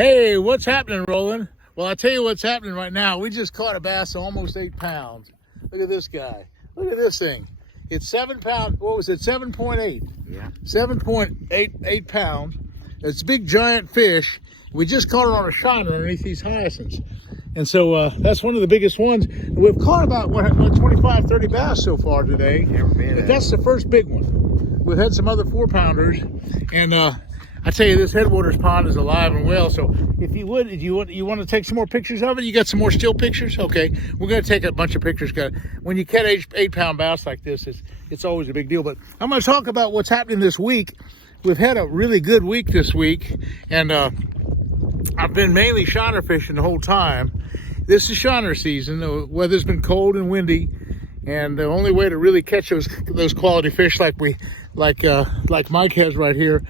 Hey, what's happening, Roland? Well, I'll tell you what's happening right now. We just caught a bass of almost 8 pounds. Look at this guy. Look at this thing. It's 7 pounds. What was it? 7.8. Yeah. 7.88 pounds. It's a big, giant fish. We just caught it on a shiner underneath these hyacinths. And so that's one of the biggest ones. We've caught about 25, 30 bass so far today. But that's the first big one. We've had some other 4-pounders. And I tell you, this Headwaters pond is alive and well. So if you would, you want to take some more pictures of it? You got some more still pictures? Okay, we're going to take a bunch of pictures. When you catch 8-pound bass like this, it's always a big deal. But I'm going to talk about what's happening this week. We've had a really good week this week, and I've been mainly shiner fishing the whole time. This is shiner season. The weather's been cold and windy, and the only way to really catch those quality fish like Mike has right here,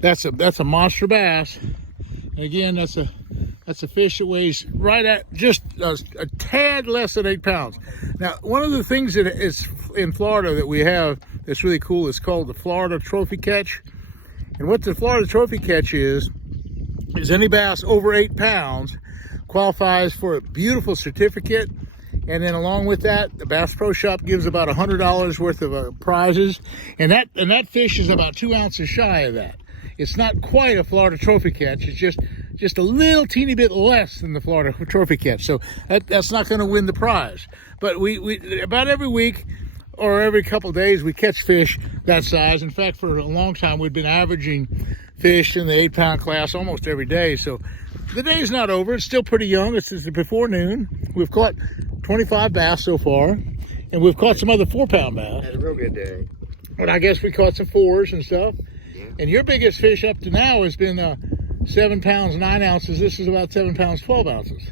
that's a monster bass. And again, that's a fish that weighs right at just a tad less than 8 pounds. Now, one of the things that is in Florida that we have that's really cool is called the Florida Trophy Catch. And what the Florida Trophy Catch is any bass over 8 pounds qualifies for a beautiful certificate. And then along with that, the Bass Pro Shop gives about $100 worth of prizes. And that fish is about 2 ounces shy of that. It's not quite a Florida Trophy Catch. It's just a little teeny bit less than the Florida Trophy Catch. So that's not going to win the prize. But we about every week or every couple of days, we catch fish that size. In fact, for a long time, we've been averaging fish in the 8-pound class almost every day. So the day's not over. It's still pretty young. It's before noon. We've caught 25 bass so far, and we've caught some other 4-pound bass. Had a real good day. But I guess we caught some 4s and stuff. Yeah. And your biggest fish up to now has been 7 pounds 9 ounces. This is about 7 pounds 12 ounces.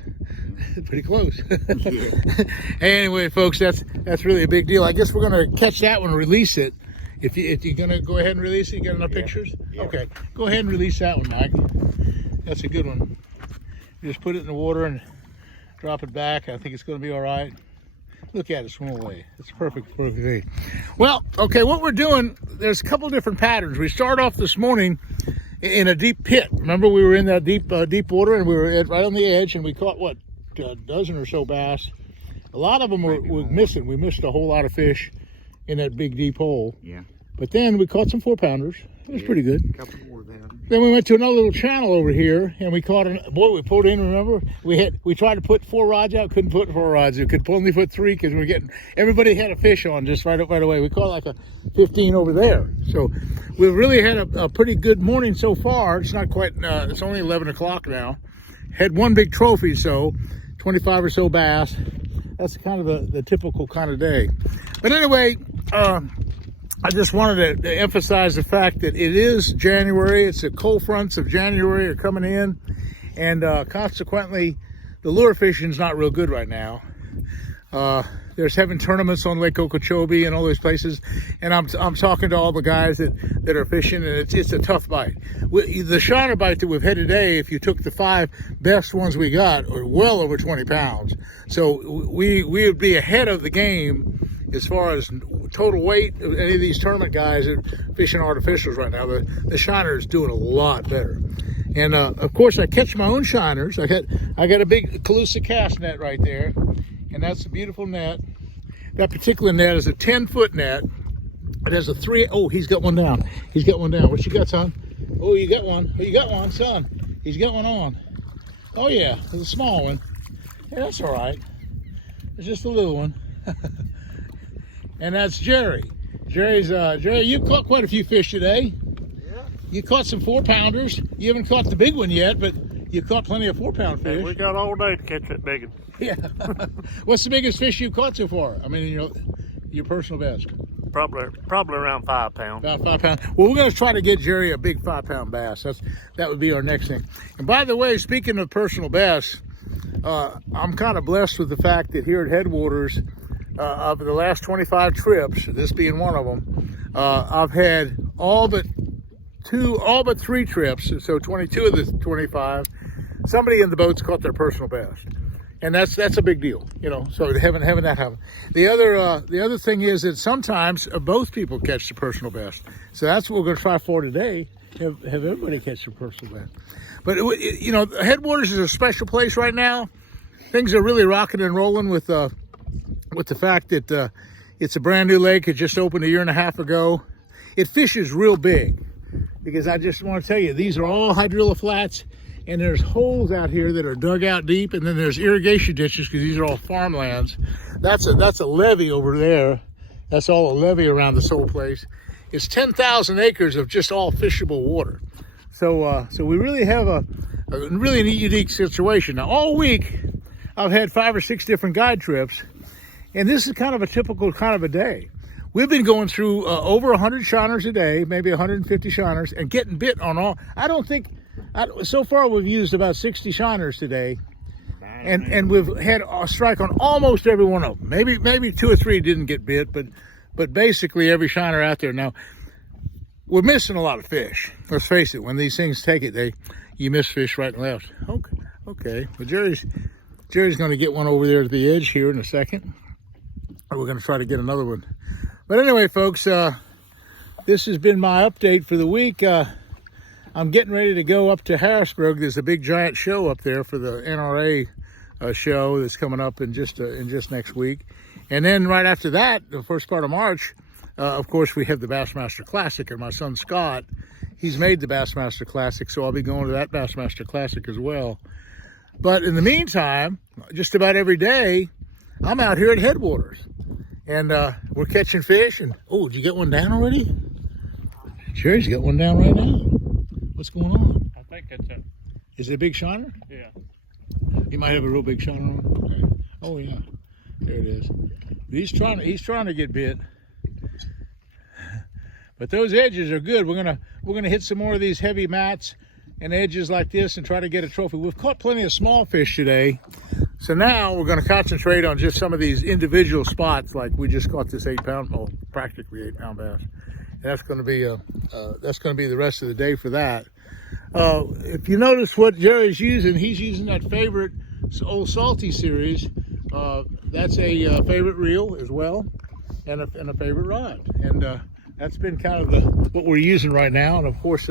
Pretty close. Yeah. Anyway, folks, that's really a big deal. I guess we're going to catch that one and release it. If you're going to go ahead and release it, you got enough pictures? Yeah. Okay, go ahead and release that one, Mike. That's a good one. Just put it in the water and drop it back. I think it's going to be all right. Look at it swim away. It's perfect thing. Well, okay, what we're doing, there's a couple different patterns. We start off this morning in a deep pit. Remember, we were in that deep water, and we were right on the edge, and we caught, what, a dozen or so bass. A lot of them were missing. We missed a whole lot of fish in that big deep hole. Yeah. But then we caught some 4-pounders. It was pretty good. A couple more then. Then we went to another little channel over here, and we caught we pulled in, remember? We tried to put 4 rods out, couldn't put 4 rods. We could only put 3 because everybody had a fish on just right away. We caught like a 15 over there. So we've really had a pretty good morning so far. It's not quite, it's only 11 o'clock now. Had one big trophy, so 25 or so bass. That's kind of the typical kind of day. But anyway, I just wanted to emphasize the fact that it is January. It's the cold fronts of January are coming in, and consequently, the lure fishing is not real good right now. There's having tournaments on Lake Okeechobee and all those places, and I'm talking to all the guys that are fishing, and it's a tough bite. The shiner bite that we've had today, if you took the 5 best ones we got, are well over 20 pounds. So we would be ahead of the game as far as total weight of any of these tournament guys that are fishing artificials right now. The shiner is doing a lot better. And of course, I catch my own shiners. I got a big Calusa cast net right there, and that's a beautiful net. That particular net is a 10-foot net. It has a 3. Oh, he's got one down. He's got one down. What you got, son? Oh, you got one. Oh, you got one, son. He's got one on. Oh yeah, it's a small one. Yeah, that's all right. It's just a little one. And that's Jerry. Jerry, you caught quite a few fish today. Yeah. You caught some 4-pounders. You haven't caught the big one yet, but you caught plenty of 4-pound fish. Hey, we got all day to catch that big one. Yeah. What's the biggest fish you've caught so far? I mean, your personal best. Probably around 5 pounds. About 5 pounds. Well, we're going to try to get Jerry a big 5-pound bass. That would be our next thing. And by the way, speaking of personal best, I'm kind of blessed with the fact that here at Headwaters, of the last 25 trips, this being one of them, I've had all but 3 trips, so 22 of the 25, somebody in the boat's caught their personal best. And that's a big deal, so having that happen. The other thing is that sometimes both people catch the personal best. So that's what we're going to try for today. have everybody catch a purse of that. But you know, Headwaters is a special place right now. Things are really rocking and rolling with the fact that it's a brand new lake. It just opened a year and a half ago. It fishes real big, because I just want to tell you, these are all hydrilla flats, and there's holes out here that are dug out deep, and then there's irrigation ditches, because these are all farmlands. That's a levee over there. That's all a levee around this whole place. It's 10,000 acres of just all fishable water. So we really have a really neat, unique situation. Now, all week, I've had 5 or 6 different guide trips, and this is kind of a typical kind of a day. We've been going through over 100 shiners a day, maybe 150 shiners, and getting bit on all. So far we've used about 60 shiners today, and we've had a strike on almost every one of them. Maybe 2 or 3 didn't get bit, but basically every shiner out there. Now, we're missing a lot of fish. Let's face it, when these things take it, you miss fish right and left. Okay. Well, Jerry's going to get one over there at the edge here in a second. We're going to try to get another one. But anyway, folks, this has been my update for the week. I'm getting ready to go up to Harrisburg. There's a big giant show up there for the NRA show that's coming up in just next week. And then right after that, the first part of March, of course, we have the Bassmaster Classic, and my son Scott, he's made the Bassmaster Classic, so I'll be going to that Bassmaster Classic as well. But in the meantime, just about every day, I'm out here at Headwaters, and we're catching fish. And oh, did you get one down already? Jerry's got one down right now. What's going on? I think it's a... Is it a big shiner? Yeah. He might have a real big shiner on. Okay. Oh yeah, there it is. He's trying to get bit. But those edges are good. We're gonna hit some more of these heavy mats and edges like this and try to get a trophy. We've caught plenty of small fish today, so now we're going to concentrate on just some of these individual spots. Like we just caught this 8-pound, well, practically 8-pound bass. And that's going to be the rest of the day for that. If you notice what Jerry's using, he's using that favorite Old Salty series. That's a favorite reel as well, and a favorite rod. And that's been kind of what we're using right now. And of course,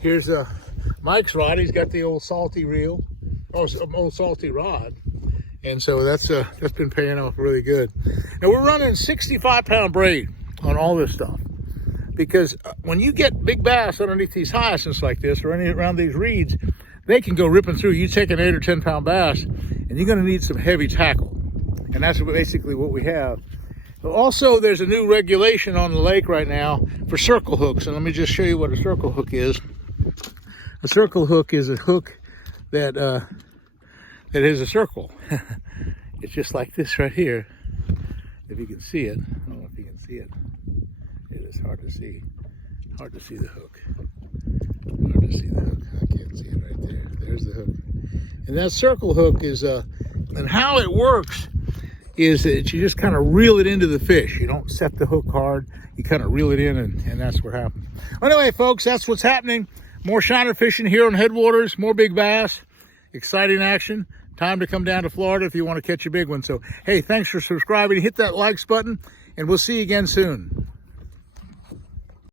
here's Mike's rod. He's got the Old Salty reel, or Old Salty rod, and so that's been paying off really good. Now we're running 65-pound braid on all this stuff, because when you get big bass underneath these hyacinths like this, or around these reeds, they can go ripping through. You take an 8 or 10-pound bass, and you're going to need some heavy tackle, and that's basically what we have. Also, there's a new regulation on the lake right now for circle hooks, and let me just show you what a circle hook is. A circle hook is a hook that is a circle. It's just like this right here. If you can see it, I don't know if you can see it. It is hard to see. Hard to see the hook. Hard to see the hook. I can't see it right there. There's the hook. And that circle hook is and how it works is that you just kind of reel it into the fish. You don't set the hook hard. You kind of reel it in, and that's what happens. Anyway, folks, that's what's happening. More shiner fishing here on Headwaters, more big bass, exciting action. Time to come down to Florida if you want to catch a big one. So, hey, thanks for subscribing. Hit that likes button, and we'll see you again soon.